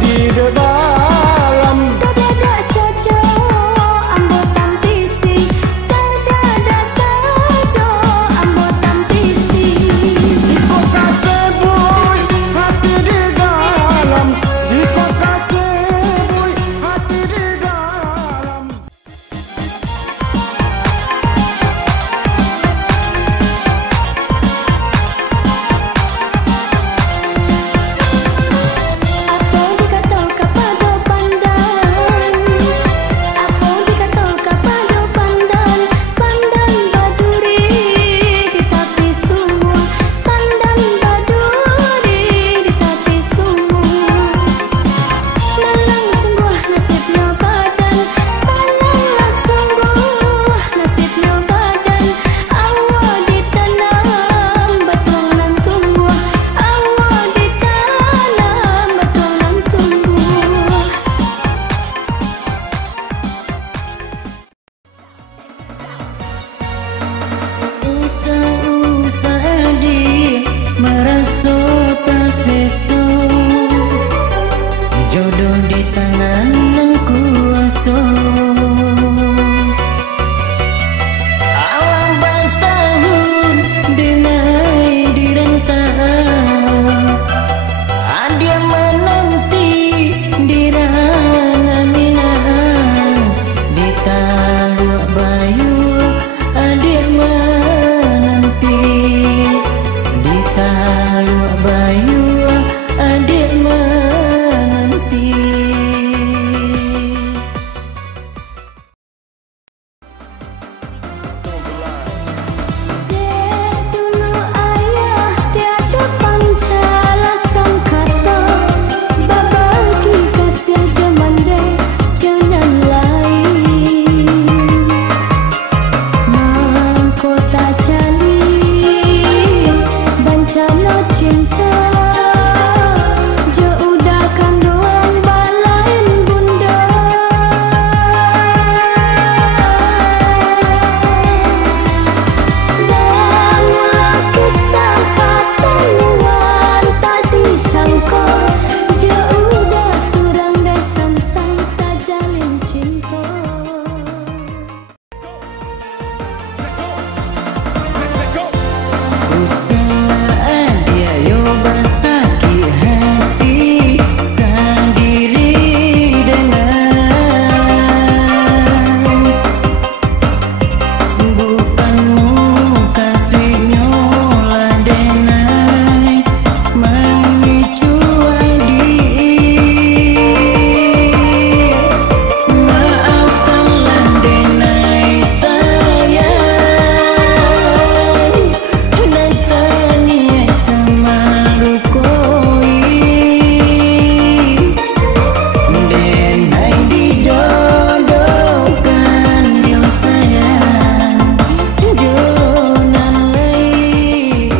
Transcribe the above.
di dalam. Terdadak saja ambo tampisi, terdadak saja ambo tampisi. Jika kasih boy hati di dalam, jika kasih boy hati di dalam. Apa dikata kepada pandan, apa dikata kepada pandan, pandan baduri di tepi sumur, pandan baduri di tepi sumur. Malang sungguh nasibnya badan, malanglah sungguh nasibnya badan. Awak ditanam betul nan tumbuh, awak ditanam betul nan tumbuh. Usah-usah di merasa tak sesu, jodoh di tangan yang kuasa. Alam bertahun denai direntang, dia menanti dirana minang, di taluk bayu dia menanti, di taluk bayu dia menanti. Dulu ayah tiada pancalasan kata, babagi kasih zaman deh jangan lain. Mahkota jali bencana cinta, jauhkan doang balain bunda. Dan mula kisah pertemuan tak disangka, jauh dah surang dan sansang tak jalin cinta. Usaha dia yo bersakit hati, kan diri dengan bukanmu kasihnya ladenai memicu maafkan ladenai sayang, dan taniat malu koi, denai dijodohkan yo sayang, jonan lain.